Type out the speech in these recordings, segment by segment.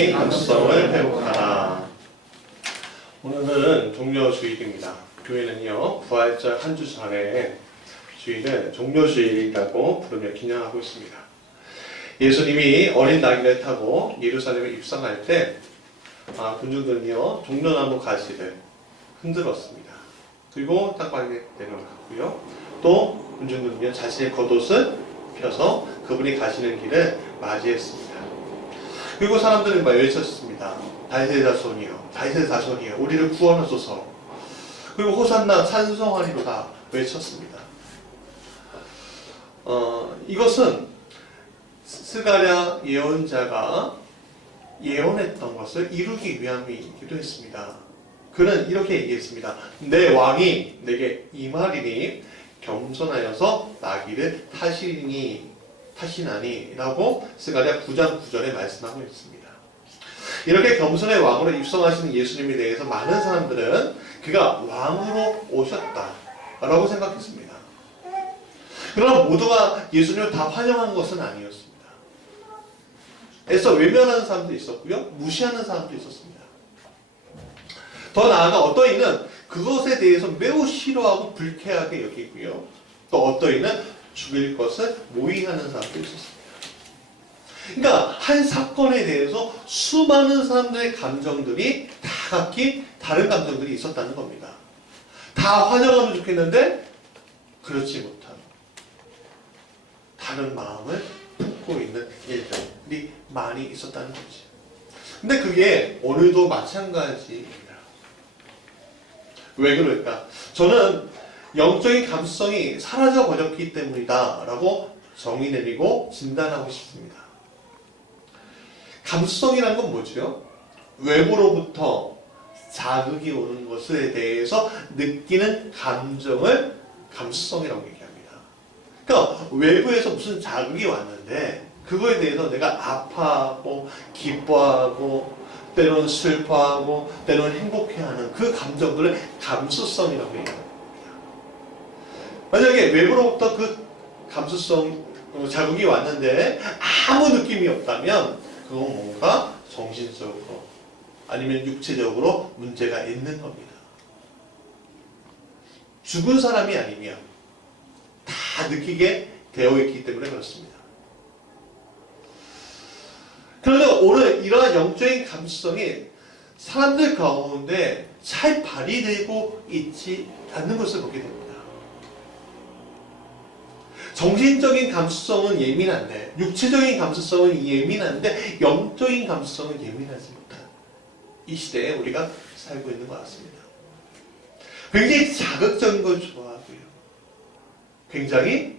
영적인 감수성을 회복하라. 오늘은 종료주일입니다. 교회는요, 부활절 한 주 전에 주일을 종료주일이라고 부르며 기념하고 있습니다. 예수님이 어린 나귀를 타고 예루살렘에 입성할 때 군중들은요, 종려나무 가지를 흔들었습니다. 그리고 땅바닥에 내려갔고요. 또 군중들은요, 자신의 겉옷을 펴서 그분이 가시는 길을 맞이했습니다. 그리고 사람들은 외쳤습니다. 다윗의 자손이여, 다윗의 자손이여, 우리를 구원하소서. 그리고 호산나 찬송하리로다 외쳤습니다. 이것은 스가랴 예언자가 예언했던 것을 이루기 위함이기도 했습니다. 그는 이렇게 얘기했습니다. 내 왕이 내게 임하리니 겸손하여서 나귀를 타시나니 라고 스가랴 9장 9절에 말씀하고 있습니다. 이렇게 겸손의 왕으로 입성하시는 예수님에 대해서 많은 사람들은 그가 왕으로 오셨다 라고 생각했습니다. 그러나 모두가 예수님을 다 환영한 것은 아니었습니다. 애써 외면하는 사람도 있었고요, 무시하는 사람도 있었습니다. 더 나아가 어떤 이는 그것에 대해서 매우 싫어하고 불쾌하게 여기고요, 또 어떤 이는 죽일 것을 모의하는 사람도 있었습니다. 그러니까 한 사건에 대해서 수많은 사람들의 감정들이 다 각기 다른 감정들이 있었다는 겁니다. 다 환영하면 좋겠는데 그렇지 못한 다른 마음을 품고 있는 일들이 많이 있었다는 거지. 근데 그게 오늘도 마찬가지입니다. 왜 그럴까? 저는 영적인 감수성이 사라져 버렸기 때문이다 라고 정의 내리고 진단하고 싶습니다. 감수성이란 건 뭐죠? 외부로부터 자극이 오는 것에 대해서 느끼는 감정을 감수성이라고 얘기합니다. 그러니까 외부에서 무슨 자극이 왔는데 그거에 대해서 내가 아파하고 기뻐하고 때로는 슬퍼하고 때로는 행복해하는 그 감정들을 감수성이라고 얘기합니다. 만약에 외부로부터 그 감수성 자극이 왔는데 아무 느낌이 없다면 그건 뭔가 정신적으로 아니면 육체적으로 문제가 있는 겁니다. 죽은 사람이 아니면 다 느끼게 되어 있기 때문에 그렇습니다. 그런데 오늘 이러한 영적인 감수성이 사람들 가운데 잘 발휘되고 있지 않는 것을 보게 됩니다. 정신적인 감수성은 예민한데, 육체적인 감수성은 예민한데 영적인 감수성은 예민하지 못한 이 시대에 우리가 살고 있는 것 같습니다. 굉장히 자극적인 걸 좋아하고요, 굉장히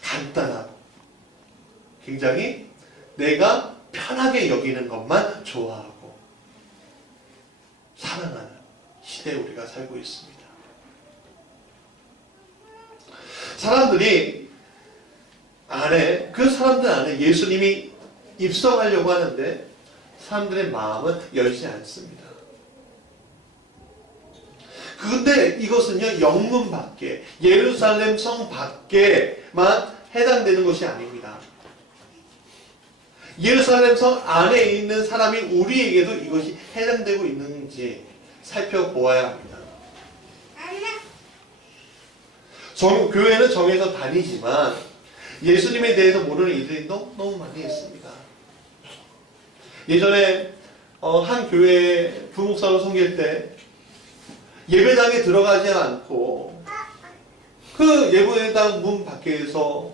간단하고 굉장히 내가 편하게 여기는 것만 좋아하고 사랑하는 시대에 우리가 살고 있습니다. 사람들이 그 사람들 안에 예수님이 입성하려고 하는데 사람들의 마음은 열지 않습니다. 그런데 이것은요, 영문 밖에, 예루살렘 성 밖에만 해당되는 것이 아닙니다. 예루살렘 성 안에 있는 사람이 우리에게도 이것이 해당되고 있는지 살펴보아야 합니다. 교회는 정해서 다니지만 예수님에 대해서 모르는 이들이 너무 많이 있습니다. 예전에 한 교회 부목사로 섬길 때 예배당에 들어가지 않고 그 예배당 문 밖에서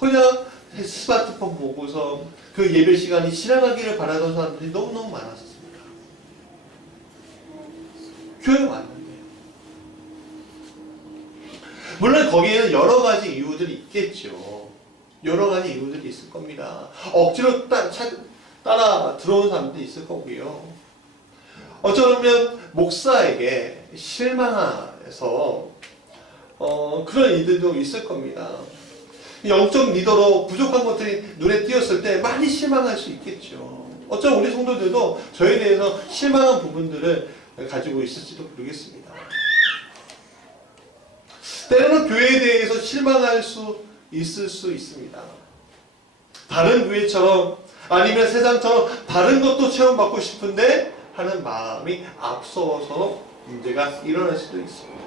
그냥 스마트폰 보고서 그 예배 시간이 지나가기를 바라던 사람들이 너무너무 많았습니다. 교회 왔는데 물론 거기에는 여러 가지 이유들이 있겠죠. 여러 가지 이유들이 있을 겁니다. 억지로 따라 들어온 사람들이 있을 거고요. 어쩌면 목사에게 실망해서 그런 이들도 있을 겁니다. 영적 리더로 부족한 것들이 눈에 띄었을 때 많이 실망할 수 있겠죠. 어쩌면 우리 성도들도 저에 대해서 실망한 부분들을 가지고 있을지도 모르겠습니다. 때로는 교회에 대해서 실망할 수 있을 수 있습니다. 다른 교회처럼 아니면 세상처럼 다른 것도 체험받고 싶은데 하는 마음이 앞서서 문제가 일어날 수도 있습니다.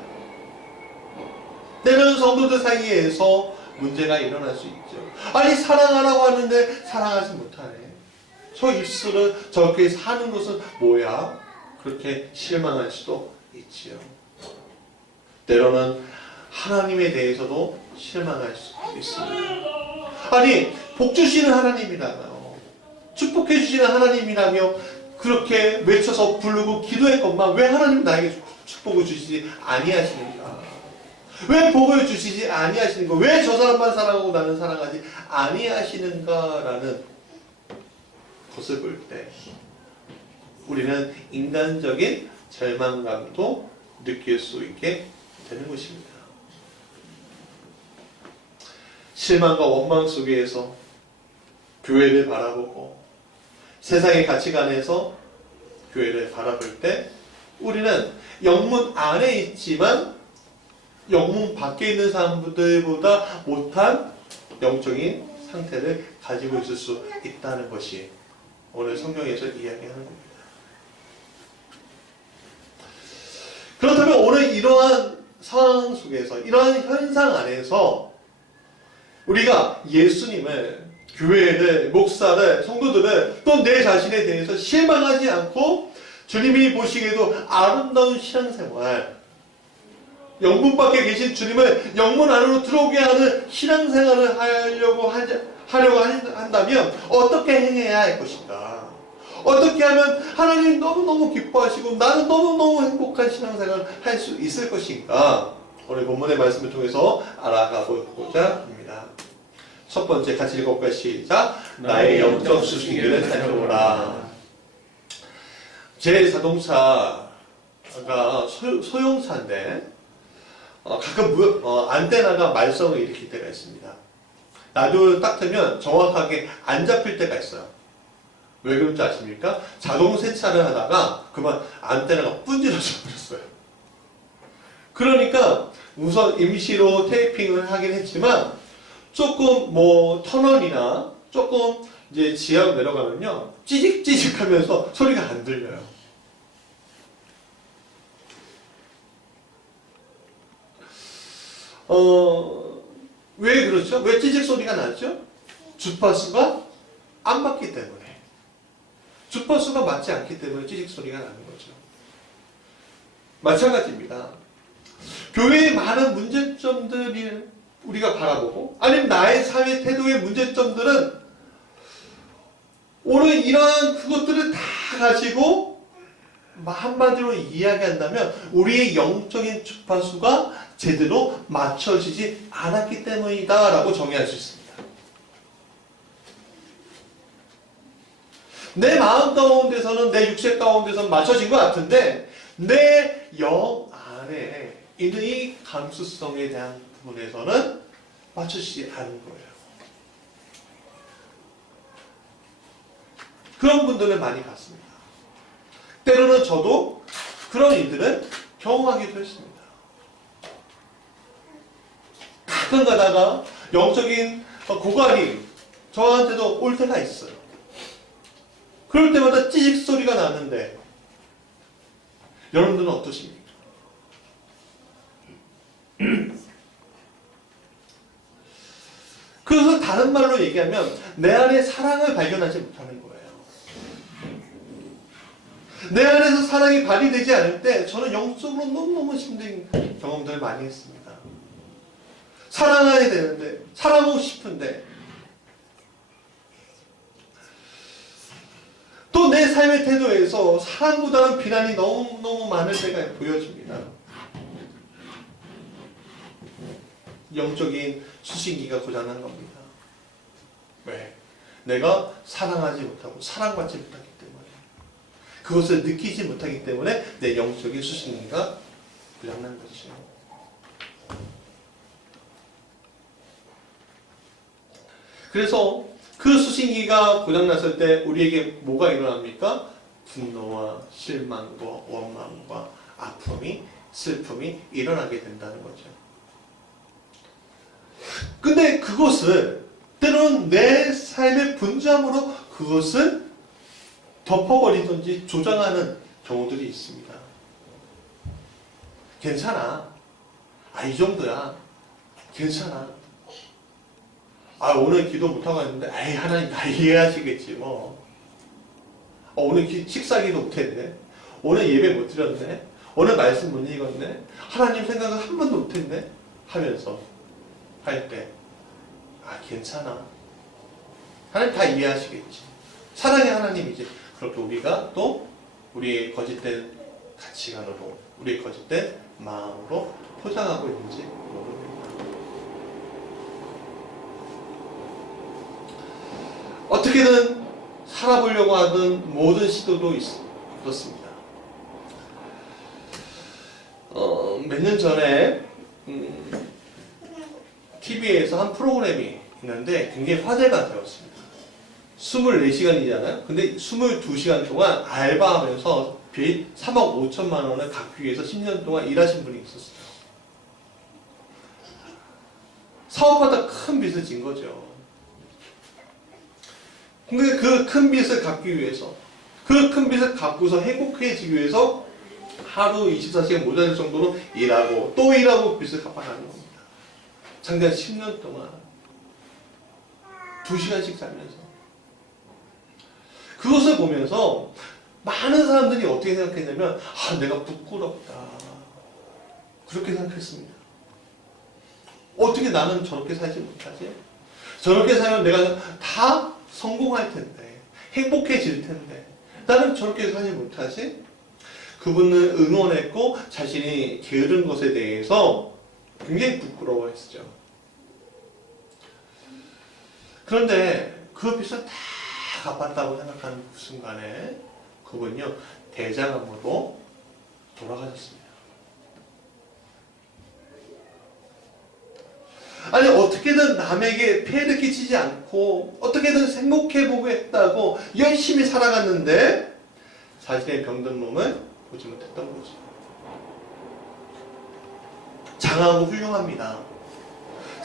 때로는 성도들 사이에서 문제가 일어날 수 있죠. 아니 사랑하라고 하는데 사랑하지 못하네. 저 입술은 저렇게 사는 것은 뭐야? 그렇게 실망할 수도 있지요. 때로는 하나님에 대해서도 실망할 수 있습니다. 아니 복 주시는 하나님이라며 축복해 주시는 하나님이라며 그렇게 외쳐서 부르고 기도했건만 왜 하나님 나에게 축복을 주시지 아니하시는가? 왜 복을 주시지 아니하시는가? 왜 저 사람만 사랑하고 나는 사랑하지 아니하시는가라는 것을 볼 때 우리는 인간적인 절망감도 느낄 수 있게 되는 것입니다. 실망과 원망 속에서 교회를 바라보고 세상의 가치관에서 교회를 바라볼 때 우리는 영문 안에 있지만 영문 밖에 있는 사람들보다 못한 영적인 상태를 가지고 있을 수 있다는 것이 오늘 성경에서 이야기하는 겁니다. 그렇다면 오늘 이러한 상황 속에서 이러한 현상 안에서 우리가 예수님을, 교회를, 목사를, 성도들을 또 내 자신에 대해서 실망하지 않고 주님이 보시기에도 아름다운 신앙생활, 영문 밖에 계신 주님을 영문 안으로 들어오게 하는 신앙생활을 하려고 한다면 어떻게 행해야 할 것인가? 어떻게 하면 하나님 너무너무 기뻐하시고 나는 너무너무 행복한 신앙생활을 할 수 있을 것인가? 오늘 본문의 말씀을 통해서 알아가보고자 합니다. 첫 번째 같이 읽어볼까요? 시작. 나의 영적 수신기를 살펴보라. 제 자동차가 소형차인데 가끔 안테나가 말썽을 일으킬 때가 있습니다. 라디오를 딱 틀면 정확하게 안 잡힐 때가 있어요. 왜 그런지 아십니까? 자동 세차를 하다가 그만 안테나가 분질러져 버렸어요. 그러니까 우선 임시로 테이핑을 하긴 했지만 조금 터널이나 조금 이제 지하로 내려가면요 찌직찌직하면서 소리가 안 들려요. 왜 그렇죠? 왜 찌직 소리가 나죠? 주파수가 안 맞기 때문에. 주파수가 맞지 않기 때문에 찌직 소리가 나는 거죠. 마찬가지입니다. 교회의 많은 문제점들이 우리가 바라보고 아니면 나의 삶의 태도의 문제점들은 오늘 이러한 그것들을 다 가지고 한마디로 이야기한다면 우리의 영적인 주파수가 제대로 맞춰지지 않았기 때문이다 라고 정의할 수 있습니다. 내 마음 가운데서는 내 육체 가운데서는 맞춰진 것 같은데 내 영 안에 있는 이 감수성에 대한 부분에서는 맞춰지지 않은 거예요. 그런 분들을 많이 봤습니다. 때로는 저도 그런 일들을 경험하기도 했습니다. 가끔 가다가 영적인 고갈이 저한테도 올 때가 있어요. 그럴 때마다 찌직 소리가 나는데 여러분들은 어떠십니까? 그래서 다른 말로 얘기하면 내 안에 사랑을 발견하지 못하는 거예요. 내 안에서 사랑이 발휘되지 않을 때 저는 영적으로 너무너무 힘든 경험들을 많이 했습니다. 사랑해야 되는데 사랑하고 싶은데 또 내 삶의 태도에서 사랑보다는 비난이 너무너무 많을 때가 보여집니다. 영적인 수신기가 고장난 겁니다. 왜? 내가 사랑하지 못하고 사랑받지 못하기 때문에 그것을 느끼지 못하기 때문에 내 영적인 수신기가 고장난 거죠. 그래서 그 수신기가 고장났을 때 우리에게 뭐가 일어납니까? 분노와 실망과 원망과 아픔이 슬픔이 일어나게 된다는 거죠. 근데 그것을 때로는 내 삶의 분주함으로 그것을 덮어버리든지 조장하는 경우들이 있습니다. 괜찮아. 이 정도야. 괜찮아. 오늘 기도 못하고 했는데, 하나님 다 이해하시겠지, 뭐. 오늘 식사기도 못했네. 오늘 예배 못 드렸네. 오늘 말씀 못 읽었네. 하나님 생각을 한 번도 못했네. 하면서 할 때, 괜찮아. 하나님 다 이해하시겠지. 사랑의 하나님이지. 그렇게 우리가 또 우리의 거짓된 가치관으로, 우리의 거짓된 마음으로 포장하고 있는지 모릅니다. 어떻게든 살아보려고 하는 모든 시도도 그렇습니다. 몇 년 전에 TV에서 한 프로그램이 있는데 굉장히 화제가 되었습니다. 24시간이잖아요. 근데 22시간 동안 알바하면서 빚 3억 5천만 원을 갚기 위해서 10년 동안 일하신 분이 있었어요. 사업하다 큰 빚을 진 거죠. 근데 그 큰 빚을 갚기 위해서, 그 큰 빚을 갚고서 행복해지기 위해서 하루 24시간 모자랄 정도로 일하고 또 일하고 빚을 갚아가는 겁니다. 장장 10년 동안 2시간씩 자면서. 그것을 보면서 많은 사람들이 어떻게 생각했냐면, 내가 부끄럽다. 그렇게 생각했습니다. 어떻게 나는 저렇게 살지 못하지? 저렇게 살면 내가 다 성공할 텐데, 행복해질 텐데, 나는 저렇게 살지 못하지? 그분은 응원했고, 자신이 게으른 것에 대해서 굉장히 부끄러워했죠. 그런데 그 빚을 다 갚았다고 생각하는 그 순간에 그분요, 대장암으로 돌아가셨습니다. 아니, 어떻게든 남에게 폐해를 끼치지 않고 어떻게든 행복해보고 했다고 열심히 살아갔는데 자신의 병든 몸을 보지 못했던 거죠. 장하고 훌륭합니다.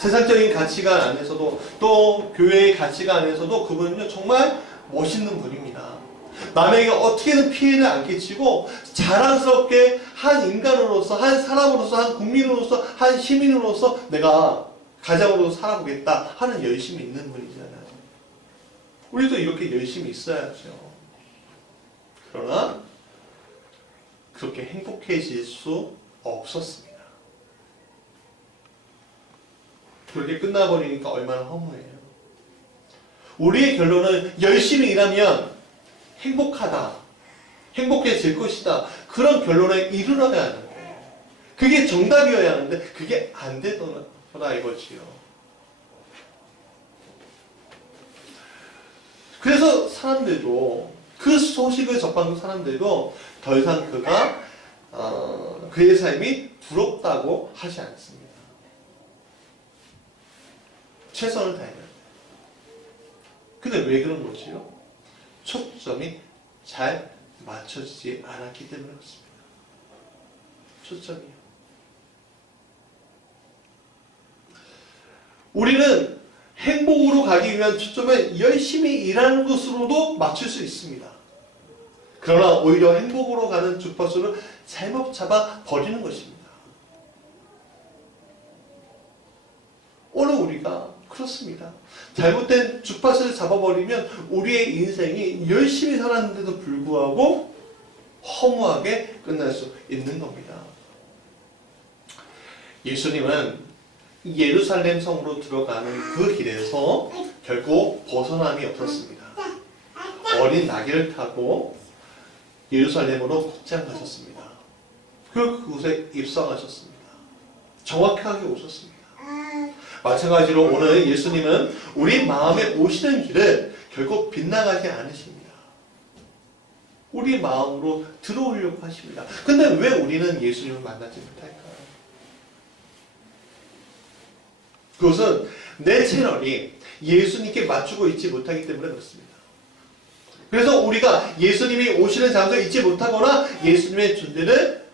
세상적인 가치관 안에서도 또 교회의 가치관 안에서도 그분은요, 정말 멋있는 분입니다. 남에게 어떻게든 피해를 안 끼치고 자랑스럽게 한 인간으로서, 한 사람으로서, 한 국민으로서, 한 시민으로서 내가 가장으로 살아보겠다 하는 열심이 있는 분이잖아요. 우리도 이렇게 열심히 있어야죠. 그러나 그렇게 행복해질 수 없었습니다. 그렇게 끝나버리니까 얼마나 허무해요. 우리의 결론은 열심히 일하면 행복하다, 행복해질 것이다, 그런 결론에 이르러야 하는데, 그게 정답이어야 하는데 그게 안 되더라 이거지요. 그래서 사람들도, 그 소식을 접한 사람들도 더 이상 그의 삶이 부럽다고 하지 않습니다. 최선을 다해요. 근데 왜 그런 거지요? 초점이 잘 맞춰지지 않았기 때문에 그렇습니다. 초점이요. 우리는 행복으로 가기 위한 초점을 열심히 일하는 것으로도 맞출 수 있습니다. 그러나 오히려 행복으로 가는 주파수를 잘못 잡아 버리는 것입니다. 오늘 우리가 그렇습니다. 잘못된 주파수를 잡아버리면 우리의 인생이 열심히 살았는데도 불구하고 허무하게 끝날 수 있는 겁니다. 예수님은 예루살렘 성으로 들어가는 그 길에서 결국 벗어남이 없었습니다. 어린 나귀를 타고 예루살렘으로 곧장 가셨습니다. 그곳에 입성하셨습니다. 정확하게 오셨습니다. 마찬가지로 오늘 예수님은 우리 마음에 오시는 길을 결국 빗나가지 않으십니다. 우리 마음으로 들어오려고 하십니다. 근데 왜 우리는 예수님을 만나지 못할까요? 그것은 내 채널이 예수님께 맞추고 있지 못하기 때문에 그렇습니다. 그래서 우리가 예수님이 오시는 장소에 있지 못하거나 예수님의 존재를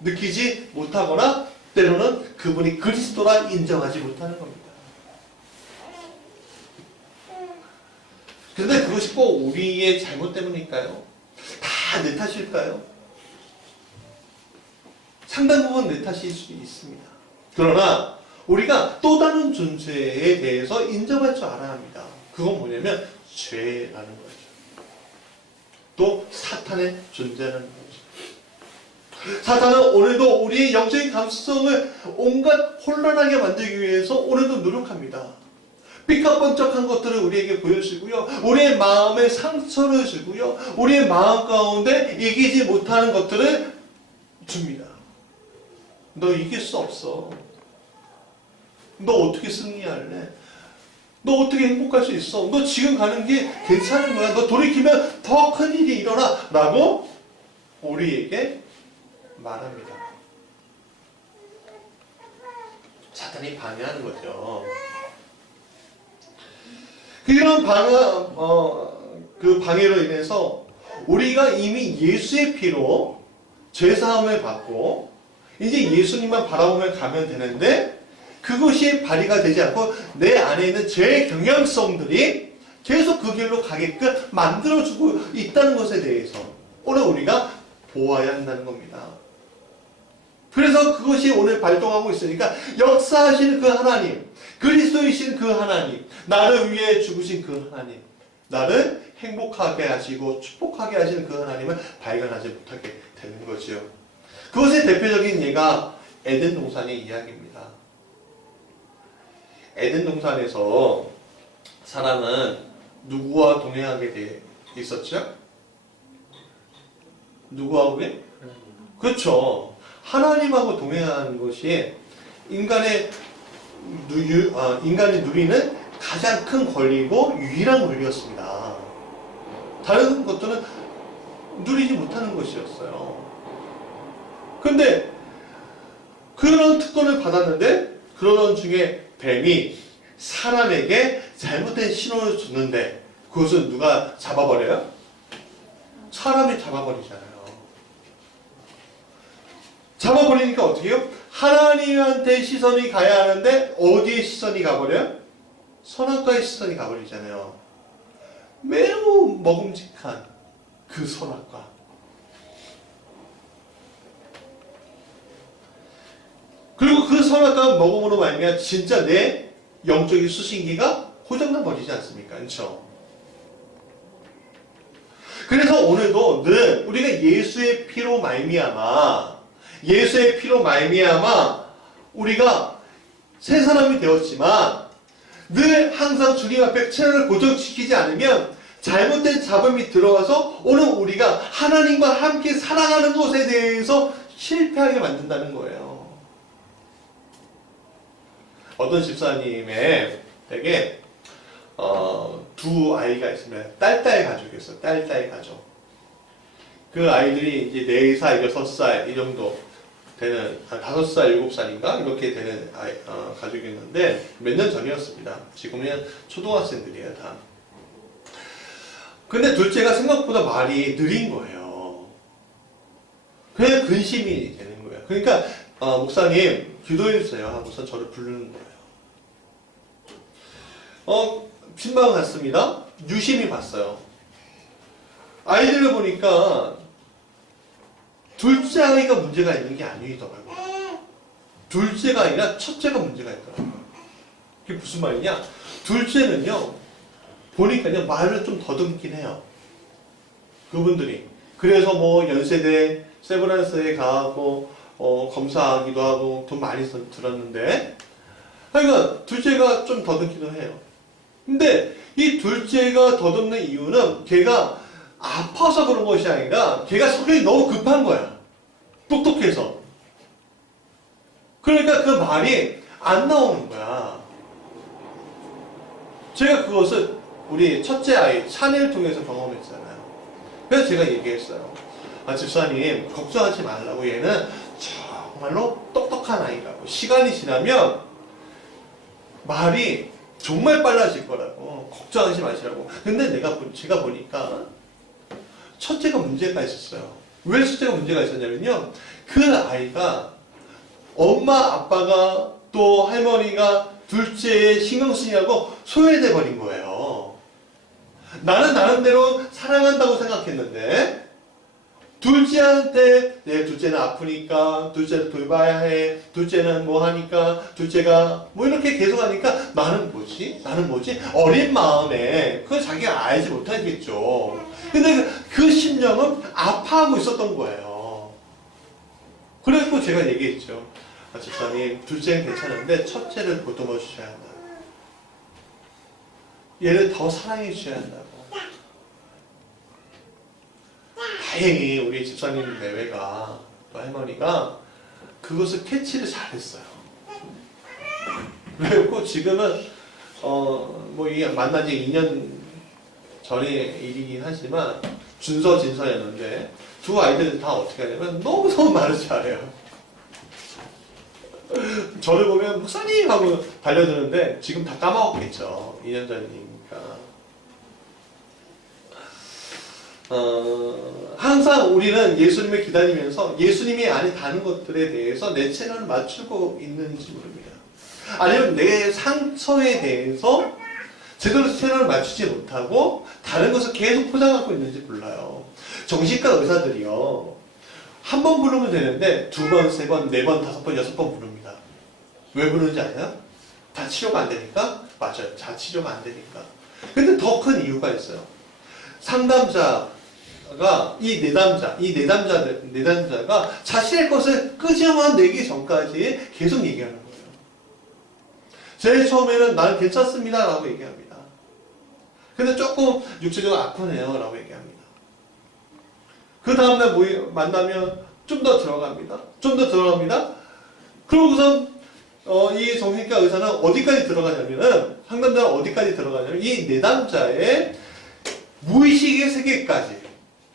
느끼지 못하거나 때로는 그분이 그리스도라 인정하지 못하는 겁니다. 그런데 그것이 꼭 우리의 잘못 때문일까요? 다 내 탓일까요? 상당 부분 내 탓일 수 있습니다. 그러나 우리가 또 다른 존재에 대해서 인정할 줄 알아야 합니다. 그건 뭐냐면 죄라는 거죠. 또 사탄의 존재라는 거죠. 사탄은 오늘도 우리의 영적인 감수성을 온갖 혼란하게 만들기 위해서 오늘도 노력합니다. 삐까번쩍한 것들을 우리에게 보여주고요. 우리의 마음에 상처를 주고요. 우리의 마음 가운데 이기지 못하는 것들을 줍니다. 너 이길 수 없어. 너 어떻게 승리할래? 너 어떻게 행복할 수 있어? 너 지금 가는 게 괜찮은 거야. 너 돌이키면 더 큰 일이 일어나. 라고 우리에게 말합니다. 사탄이 방해하는 거죠. 이런 방해로 인해서 우리가 이미 예수의 피로 죄사함을 받고 이제 예수님만 바라보며 가면 되는데 그것이 발휘가 되지 않고 내 안에 있는 죄의 경향성들이 계속 그 길로 가게끔 만들어주고 있다는 것에 대해서 오늘 우리가 보아야 한다는 겁니다. 그래서 그것이 오늘 발동하고 있으니까 역사하시는 그 하나님, 그리스도이신 그 하나님, 나를 위해 죽으신 그 하나님, 나를 행복하게 하시고 축복하게 하시는 그 하나님을 발견하지 못하게 되는 거죠. 그것의 대표적인 예가 에덴 동산의 이야기입니다. 에덴 동산에서 사람은 누구와 동행하게 돼 있었죠? 누구하고요? 그렇죠. 하나님하고 동행하는 것이 인간이 누리는 가장 큰 권리고 유일한 권리였습니다. 다른 것들은 누리지 못하는 것이었어요. 그런데 그런 특권을 받았는데 그러던 중에 뱀이 사람에게 잘못된 신호를 줬는데 그것은 누가 잡아버려요? 사람이 잡아버리잖아요. 잡아버리니까 어떻게 해요? 하나님한테 시선이 가야 하는데 어디에 시선이 가버려요? 선악과의 시선이 가버리잖아요. 매우 먹음직한 그 선악과. 그리고 그 선악과 먹음으로 말미암아 진짜 내 영적인 수신기가 고장나 버리지 않습니까? 그렇죠? 그래서 오늘도 늘 우리가 예수의 피로 말미암아 우리가 새 사람이 되었지만 늘 항상 주님 앞에 채널을 고정시키지 않으면 잘못된 잡음이 들어와서 오늘 우리가 하나님과 함께 살아가는 것에 대해서 실패하게 만든다는 거예요. 어떤 집사님의 댁에 두 아이가 있습니다. 딸 가족이었어요. 딸 가족. 그 아이들이 이제 4살, 6살 이 정도 되는, 한 5살, 7살인가? 이렇게 되는 가족이었는데 몇 년 전이었습니다. 지금은 초등학생들이에요, 다. 근데 둘째가 생각보다 말이 느린 거예요. 그냥 근심이 되는 거예요. 그러니까 목사님 기도해주세요 하고서 저를 부르는 거예요. 신방 갔습니다. 유심히 봤어요. 아이들을 보니까 둘째 아이가 문제가 있는 게 아니더라고요. 둘째가 아니라 첫째가 문제가 있더라고요. 그게 무슨 말이냐? 둘째는요, 보니까요, 말을 좀 더듬긴 해요. 그분들이. 그래서 뭐 연세대, 세브란스에 가고, 검사하기도 하고, 돈 많이 들었는데, 그러니까 둘째가 좀 더듬기도 해요. 근데 이 둘째가 더듬는 이유는 걔가 아파서 그런 것이 아니라 걔가 성격이 너무 급한 거야. 똑똑해서. 그러니까 그 말이 안 나오는 거야. 제가 그것을 우리 첫째 아이 샤넬을 통해서 경험했잖아요. 그래서 제가 얘기했어요. 집사님 걱정하지 말라고, 얘는 정말로 똑똑한 아이라고. 시간이 지나면 말이 정말 빨라질 거라고. 걱정하지 마시라고. 근데 제가 보니까 첫째가 문제가 있었어요. 왜 첫째가 문제가 있었냐면요, 그 아이가 엄마 아빠가 또 할머니가 둘째에 신경 쓰냐고 소외돼 버린 거예요. 나는 나름대로 사랑한다고 생각했는데 둘째한테 둘째는 아프니까 둘째를 돌봐야 해, 둘째는 뭐 하니까, 둘째가 뭐 이렇게 계속 하니까 나는 뭐지? 어린 마음에 그걸 자기가 알지 못하겠죠. 근데 그 심령은 아파하고 있었던 거예요. 그래서 제가 얘기했죠. 집사님, 둘째는 괜찮은데 첫째를 보듬어 주셔야 한다. 얘를 더 사랑해 주셔야 한다고. 다행히 우리 집사님 내외가 또 할머니가 그것을 캐치를 잘했어요. 그리고 지금은 뭐 이게 만난 지 2년 전의 일이긴 하지만 준서 진서였는데 두 아이들 다 어떻게 하냐면 너무너무 말을 잘해요. 저를 보면 목사님 하고 달려드는데 지금 다 까먹었겠죠. 2년 전이니까. 항상 우리는 예수님을 기다리면서 예수님이 아닌 다른 것들에 대해서 내 채널을 맞추고 있는지 모릅니다. 아니면 내 상처에 대해서 제대로 채널을 맞추지 못하고 다른 것을 계속 포장하고 있는지 몰라요. 정신과 의사들이요. 한 번 부르면 되는데 두 번, 세 번, 네 번, 다섯 번, 여섯 번 부릅니다. 왜 부르는지 아세요? 다 치료가 안 되니까? 맞아요. 다 치료가 안 되니까. 근데 더 큰 이유가 있어요. 상담자가 이 내담자가 자신의 것을 끄집어내기 전까지 계속 얘기하는 거예요. 제일 처음에는 나는 괜찮습니다 라고 얘기합니다. 근데 조금 육체적으로 아프네요 라고 얘기합니다. 그 다음날 만나면 좀 더 들어갑니다. 그러고서 이 정신과 의사는 어디까지 들어가냐면은 상담자는 어디까지 들어가냐면 이 내담자의 무의식의 세계까지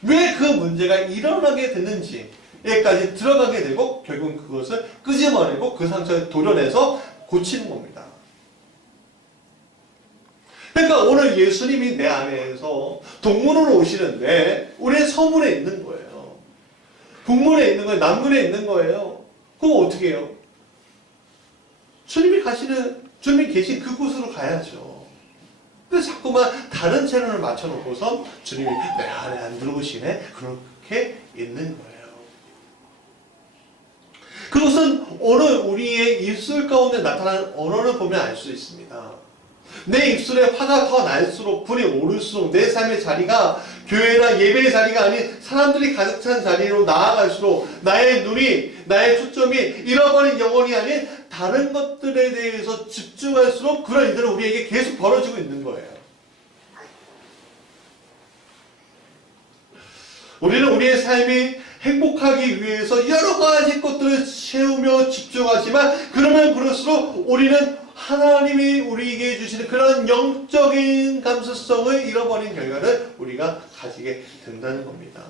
왜 그 문제가 일어나게 됐는지에까지 들어가게 되고 결국은 그것을 끄집어내고 그 상처를 도려내서 고치는 겁니다. 그러니까 오늘 예수님이 내 안에서 동문으로 오시는데 우리의 서문에 있는 거예요. 북문에 있는 거예요. 남문에 있는 거예요. 그럼 어떻게 해요? 주님이 계신 그곳으로 가야죠. 근데 자꾸만 다른 채널을 맞춰놓고서 주님이 내 안에 안 들어오시네? 그렇게 있는 거예요. 그것은 우리의 입술 가운데 나타나는 언어를 보면 알 수 있습니다. 내 입술에 화가 더 날수록 불이 오를수록 내 삶의 자리가 교회나 예배의 자리가 아닌 사람들이 가득 찬 자리로 나아갈수록 나의 초점이 잃어버린 영혼이 아닌 다른 것들에 대해서 집중할수록 그런 일들은 우리에게 계속 벌어지고 있는 거예요. 우리는 우리의 삶이 행복하기 위해서 여러 가지 것들을 채우며 집중하지만 그러면 그럴수록 우리는 하나님이 우리에게 주시는 그런 영적인 감수성을 잃어버린 결과를 우리가 가지게 된다는 겁니다.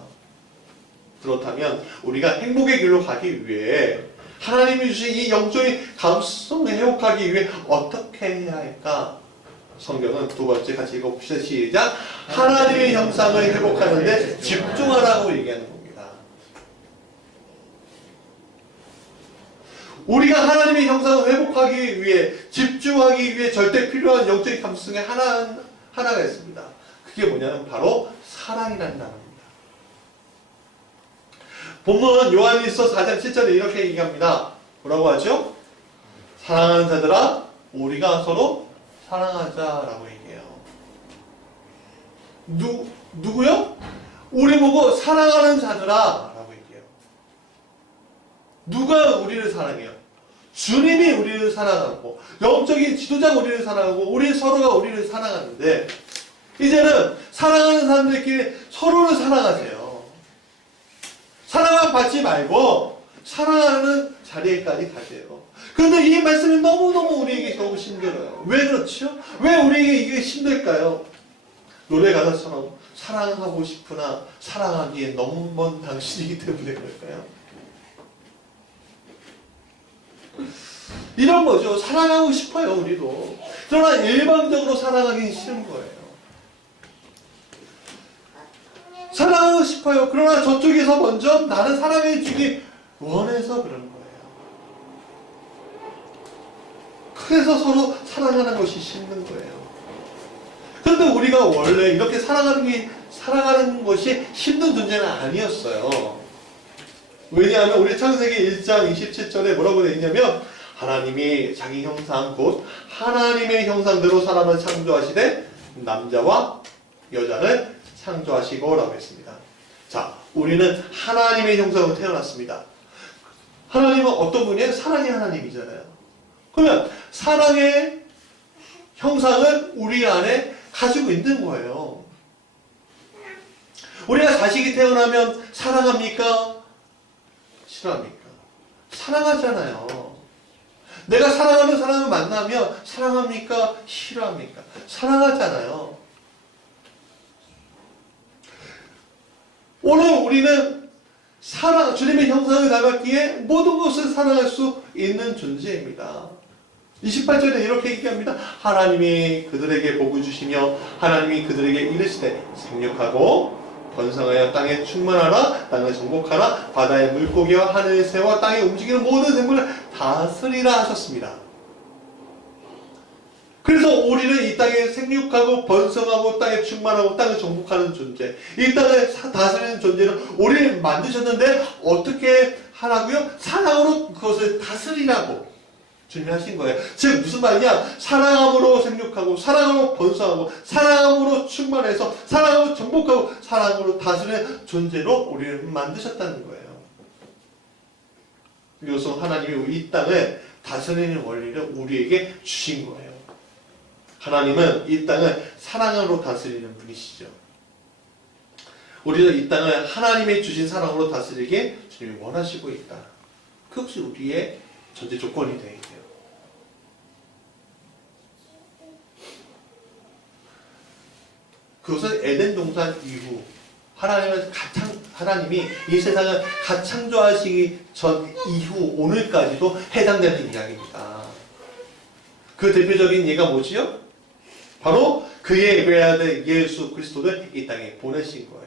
그렇다면 우리가 행복의 길로 가기 위해 하나님이 주신 이 영적인 감수성을 회복하기 위해 어떻게 해야 할까? 성경은 두 번째 같이 읽어봅시다. 시작. 하나님의 형상을 회복하는 데 집중하라고 얘기하는 겁니다. 우리가 하나님의 형상을 회복하기 위해 집중하기 위해 절대 필요한 영적인 감수성에 하나가 있습니다. 그게 뭐냐면 바로 사랑이라는 단어입니다. 본문 요한일서 4장 7절에 이렇게 얘기합니다. 뭐라고 하죠? 사랑하는 자들아 우리가 서로 사랑하자라고 얘기해요. 누구요? 우리 보고 사랑하는 자들아 라고 얘기해요. 누가 우리를 사랑해요? 주님이 우리를 사랑하고 영적인 지도자가 우리를 사랑하고 우리 서로가 우리를 사랑하는데 이제는 사랑하는 사람들끼리 서로를 사랑하세요. 사랑을 받지 말고 사랑하는 자리에까지 가세요. 그런데 이 말씀이 너무너무 우리에게 너무 힘들어요. 왜 그렇죠? 왜 우리에게 이게 힘들까요? 노래 가사처럼 사랑하고 싶으나 사랑하기에 너무 먼 당신이기 때문에 그럴까요? 이런 거죠. 사랑하고 싶어요, 우리도. 그러나 일방적으로 사랑하기는 싫은 거예요. 사랑하고 싶어요. 그러나 저쪽에서 먼저 나는 사랑해 주기 원해서 그러는 거예요. 그래서 서로 사랑하는 것이 싫은 거예요. 그런데 우리가 원래 이렇게 살아가는 것이 힘든 존재는 아니었어요. 왜냐하면 우리 창세기 1장 27절에 뭐라고 되어 있냐면 하나님이 자기 형상 곧 하나님의 형상대로 사람을 창조하시되 남자와 여자를 창조하시고 라고 했습니다. 자, 우리는 하나님의 형상으로 태어났습니다. 하나님은 어떤 분이에요? 사랑의 하나님이잖아요. 그러면 사랑의 형상을 우리 안에 가지고 있는 거예요. 우리가 자식이 태어나면 사랑합니까? 싫어합니까? 사랑하잖아요. 내가 사랑하는 사람을 만나면 사랑합니까? 싫어합니까? 사랑하잖아요. 오늘 우리는 주님의 형상을 닮았기에 모든 것을 사랑할 수 있는 존재입니다. 28절에 이렇게 얘기합니다. 하나님이 그들에게 복을 주시며 하나님이 그들에게 이르시되 생육하고 번성하여 땅에 충만하라 땅을 정복하라 바다의 물고기와 하늘의 새와 땅에 움직이는 모든 생물을 다스리라 하셨습니다. 그래서 우리는 이 땅에 생육하고 번성하고 땅에 충만하고 땅을 정복하는 존재, 이 땅을 다스리는 존재는 우리를 만드셨는데 어떻게 하라고요? 사랑으로 그것을 다스리라고 주님이 하신 거예요. 즉 무슨 말이냐? 사랑함으로 생육하고 사랑으로 번성하고 사랑함으로 충만해서 사랑으로 정복하고 사랑으로 다스리는 존재로 우리를 만드셨다는 거예요. 그래서 하나님이 이 땅을 다스리는 원리를 우리에게 주신 거예요. 하나님은 이 땅을 사랑으로 다스리는 분이시죠. 우리는 이 땅을 하나님이 주신 사랑으로 다스리게 주님이 원하시고 있다. 그것이 우리의 전제 조건이 되어 있어요. 그것은 에덴 동산 이후 하나님이 이 세상을 가창조하시기 전 이후 오늘까지도 해당되는 이야기입니다. 그 대표적인 예가 뭐지요? 바로 그의 외아들 예수 그리스도를 이 땅에 보내신 거예요.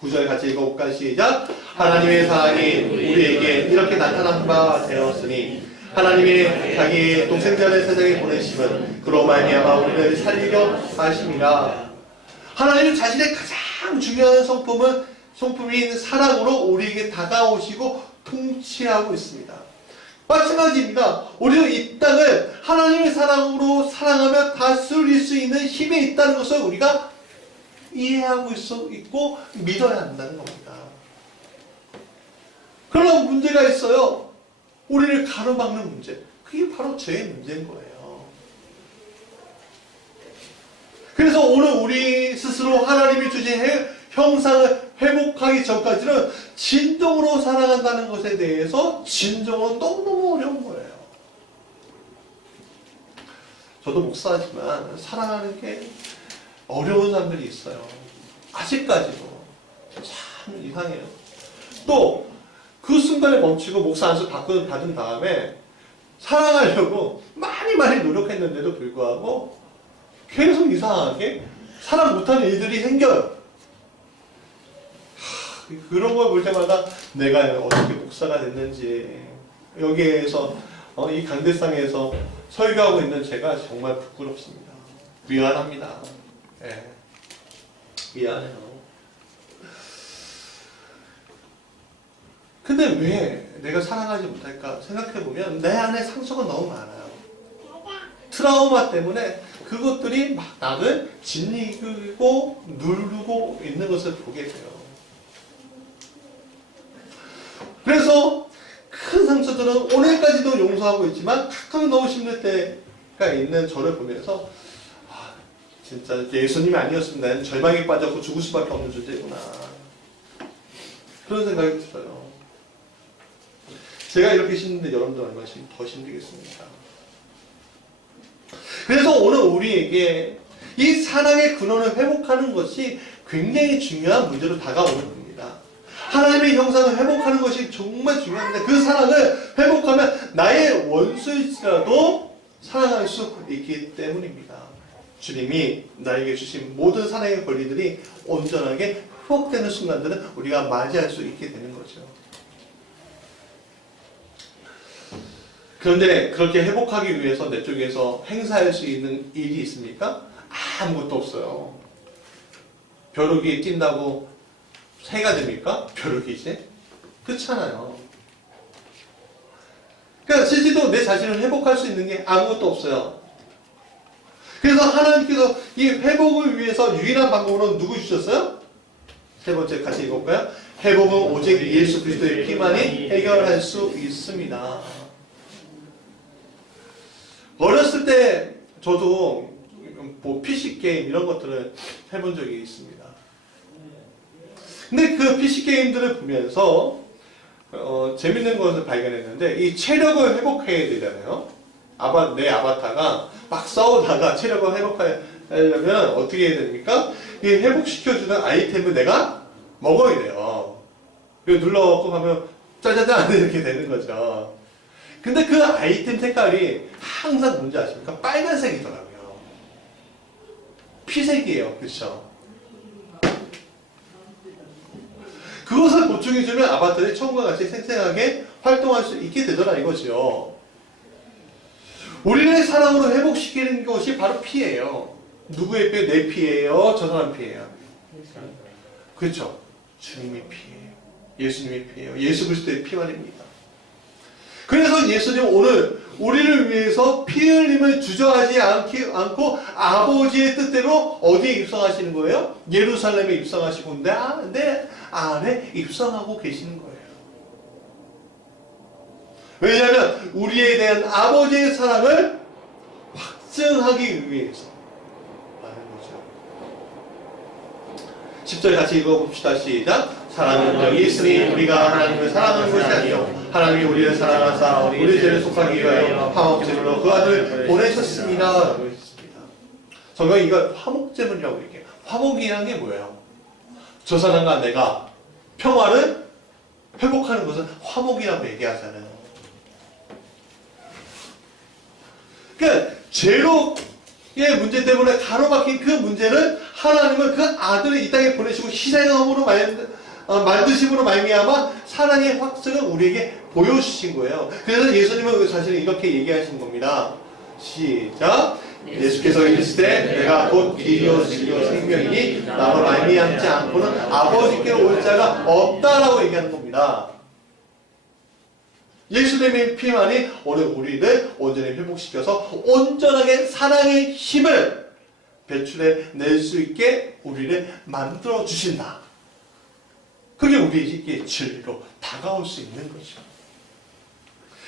9절 같이 읽어볼까? 시작. 하나님의 사랑이 우리에게 이렇게 나타난 바 되었으니 하나님이 자기의 독생자를 세상에 보내심은 그로 말미암아 우리를 살리려 하심이라. 하나님은 자신의 가장 중요한 성품인 사랑으로 우리에게 다가오시고 통치하고 있습니다. 마찬가지입니다. 우리는 이 땅을 하나님의 사랑으로 사랑하며 다스릴 수 있는 힘이 있다는 것을 우리가 이해하고 있고 믿어야 한다는 겁니다. 그러나 문제가 있어요. 우리를 가로막는 문제. 그게 바로 죄의 문제인 거예요. 그래서 오늘 우리 스스로 하나님이 주신 형상을 회복하기 전까지는 진정으로 사랑한다는 것에 대해서 진정은 너무너무 어려운 거예요. 저도 목사지만 사랑하는 게 어려운 사람들이 있어요. 아직까지도. 참 이상해요. 또 그 순간에 멈추고 목사 안수 받은 다음에 사랑하려고 많이 노력했는데도 불구하고 계속 이상하게 사랑 못하는 일들이 생겨요. 그런 걸 볼 때마다 내가 어떻게 목사가 됐는지 여기에서 이 강대상에서 설교하고 있는 제가 정말 부끄럽습니다. 미안합니다. 네. 미안해요. 근데 왜 내가 사랑하지 못할까 생각해보면 내 안에 상처가 너무 많아요. 트라우마 때문에 그것들이 막 나를 짓이고 누르고 있는 것을 보게 돼요. 그래서 큰 상처들은 오늘까지도 용서하고 있지만 가끔 너무 힘들 때가 있는 저를 보면서 진짜 예수님이 아니었으면 나는 절망에 빠졌고 죽을 수밖에 없는 존재구나. 그런 생각이 들어요. 제가 이렇게 힘든데 여러분들 얼마나 더 힘들겠습니까? 그래서 오늘 우리에게 이 사랑의 근원을 회복하는 것이 굉장히 중요한 문제로 다가오는 겁니다. 하나님의 형상을 회복하는 것이 정말 중요합니다. 그 사랑을 회복하면 나의 원수일지라도 사랑할 수 있기 때문입니다. 주님이 나에게 주신 모든 사랑의 권리들이 온전하게 회복되는 순간들은 우리가 맞이할 수 있게 되는 거죠. 그런데 그렇게 회복하기 위해서 내 쪽에서 행사할 수 있는 일이 있습니까? 아무것도 없어요. 벼룩이 뛴다고 새가 됩니까? 벼룩이 이제? 그렇잖아요. 그러니까 실제로 내 자신을 회복할 수 있는 게 아무것도 없어요. 그래서 하나님께서 이 회복을 위해서 유일한 방법으로 누구 주셨어요? 세 번째 같이 읽어볼까요? 회복은 오직 예수 그리스도의 피만이 해결할 수 있습니다. 어렸을 때 저도 뭐 PC게임 이런 것들을 해본 적이 있습니다. 근데 그 PC게임들을 보면서 재밌는 것을 발견했는데 이 체력을 회복해야 되잖아요. 내 아바타가 막 싸우다가 체력을 회복하려면 어떻게 해야 됩니까? 이 회복시켜주는 아이템을 내가 먹어야 돼요. 그리고 눌러갖고 가면 짜자잔 이렇게 되는 거죠. 근데 그 아이템 색깔이 항상 뭔지 아십니까? 빨간색이더라고요. 피색이에요. 그렇죠? 그것을 보충해주면 아바타들이 처음과 같이 생생하게 활동할 수 있게 되더라 이거죠. 우리를 사랑으로 회복시키는 것이 바로 피예요. 누구의 피? 내 피예요? 저 사람 피예요? 그렇죠. 주님의 피예요. 예수님의 피예요. 예수 그리스도의 피 말입니다. 그래서 예수님은 오늘 우리를 위해서 피 흘림을 주저하지 않고 아버지의 뜻대로 어디에 입성하시는 거예요? 예루살렘에 입성하시고 내 안에 입성하고 계시는 거예요. 왜냐하면 우리에 대한 아버지의 사랑을 확증하기 위해서 하는 거죠. 10절 같이 읽어봅시다. 시작. 사랑은 여기 있으니 우리가 하나님을 사랑하는 것이 아니요 하나님이 우리를 사랑하사 우리 죄를 속하기 위하여 화목제물로 그 아들을 보내셨습니다. 라고 했습니다. 성경이 이걸 화목제물이라고 얘기해요. 화목이라는 게 뭐예요? 저 사람과 내가 평화를 회복하는 것은 화목이라고 얘기하잖아요. 그러니까 죄로의 문제 때문에 가로막힌 그 문제는 하나님은 그 아들을 이 땅에 보내시고 희생함으로 만드심으로 말미암아 사랑의 확증을 우리에게 보여주신 거예요. 그래서 예수님은 사실은 이렇게 얘기하신 겁니다. 시작. 예수께서 이르시되 내가 곧 길이요 진리요 생명이니 나로 말미암지 않고는 아버지께로 올 자가 없다라고 얘기하는 겁니다. 예수님의 피만이 오늘 우리를 온전히 회복시켜서 온전하게 사랑의 힘을 배출해 낼 수 있게 우리를 만들어 주신다. 그게 우리에게 진리로 다가올 수 있는 거죠.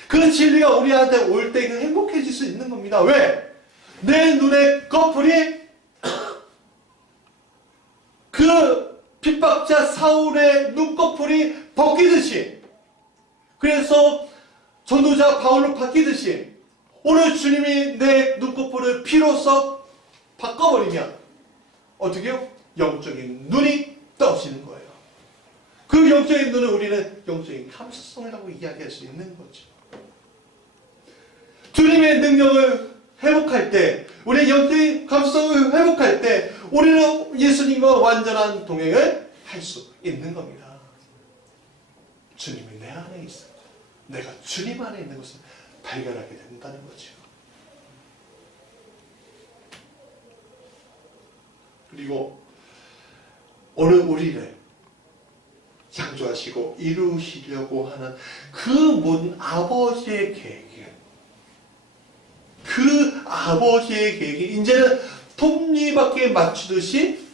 그 진리가 우리한테 올 때 행복해질 수 있는 겁니다. 왜? 내 눈의 꺼풀이 그 핍박자 사울의 눈꺼풀이 벗기듯이, 그래서 전도자 바울로 바뀌듯이 오늘 주님이 내 눈꺼풀을 피로써 바꿔버리면 어떻게 해요? 영적인 눈이 떠지는 거예요. 그 영적인 눈을 우리는 영적인 감수성이라고 이야기할 수 있는 거죠. 주님의 능력을 회복할 때, 우리의 영적인 감수성을 회복할 때 우리는 예수님과 완전한 동행을 할 수 있는 겁니다. 주님이 내 안에 있습니다. 내가 주님 안에 있는 것을 발견하게 된다는 거죠. 그리고 오늘 우리를 창조하시고 이루시려고 하는 그 모든 아버지의 계획, 그 아버지의 계획이 이제는 톱니바퀴에 맞추듯이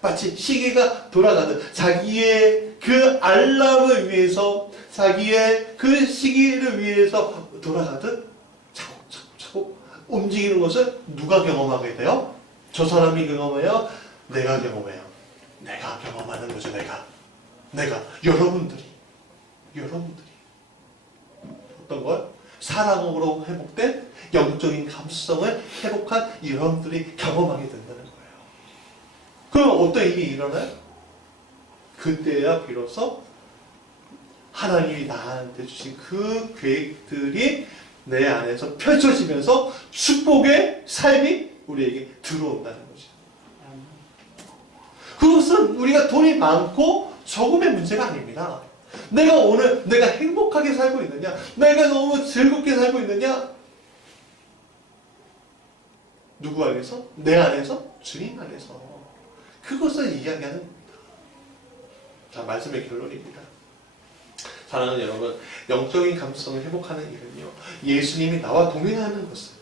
마치 시계가 돌아가듯 자기의 그 알람을 위해서, 자기의 그 시기를 위해서 돌아가듯 차곡차곡 움직이는 것을 누가 경험하게 돼요? 저 사람이 경험해요? 내가 경험해요. 내가 경험하는 거죠. 내가 여러분들이 어떤 걸? 사랑으로 회복된 영적인 감수성을 회복한 여러분들이 경험하게 된다는 거예요. 그럼 어떤 일이 일어나요? 그때야 비로소 하나님이 나한테 주신 그 계획들이 내 안에서 펼쳐지면서 축복의 삶이 우리에게 들어온다는 거죠. 그것은 우리가 돈이 많고 적음의 문제가 아닙니다. 내가 오늘 내가 행복하게 살고 있느냐? 내가 너무 즐겁게 살고 있느냐? 누구 안에서? 내 안에서? 주님 안에서. 그것을 이야기하는 겁니다. 자, 말씀의 결론입니다. 사랑하는 여러분, 영적인 감수성을 회복하는 일은요, 예수님이 나와 동행하는 것을,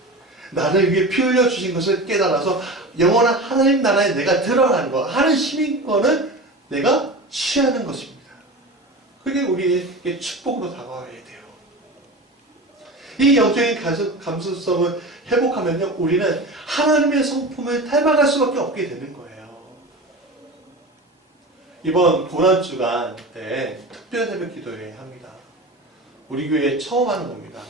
나를 위해 피 흘려 주신 것을 깨달아서 영원한 하나님 나라에 내가 들어가는 것, 하는 시민권을 내가 취하는 것입니다. 그게 우리에게 축복으로 다가와야 돼요. 이 영적인 감수성을 회복하면요, 우리는 하나님의 성품을 닮아갈 수밖에 없게 되는 거예요. 이번 고난주간 때 특별 새벽 기도회 합니다. 우리 교회에 처음 하는 겁니다.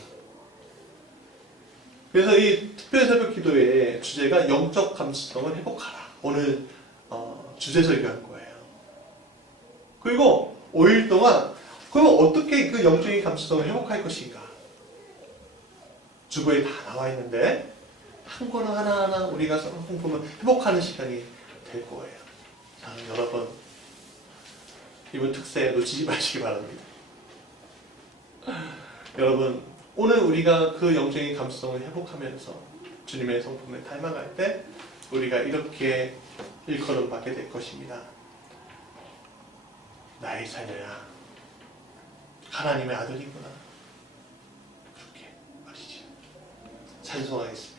그래서 이 특별 새벽 기도회의 주제가 영적 감수성을 회복하라. 오늘 주제 설교한 거예요. 그리고 5일 동안 그럼 어떻게 그 영적인 감수성을 회복할 것인가? 주보에 다 나와 있는데 한 거나 하나하나 우리가 성품을 회복하는 시간이 될 거예요. 자, 여러분, 이번 특세 놓치지 마시기 바랍니다. 여러분, 오늘 우리가 그 영적인 감수성을 회복하면서 주님의 성품을 닮아갈 때 우리가 이렇게 일컬음 받게 될 것입니다. 나의 자녀야, 하나님의 아들이구나. 그렇게 말이죠. 찬송하겠습니다.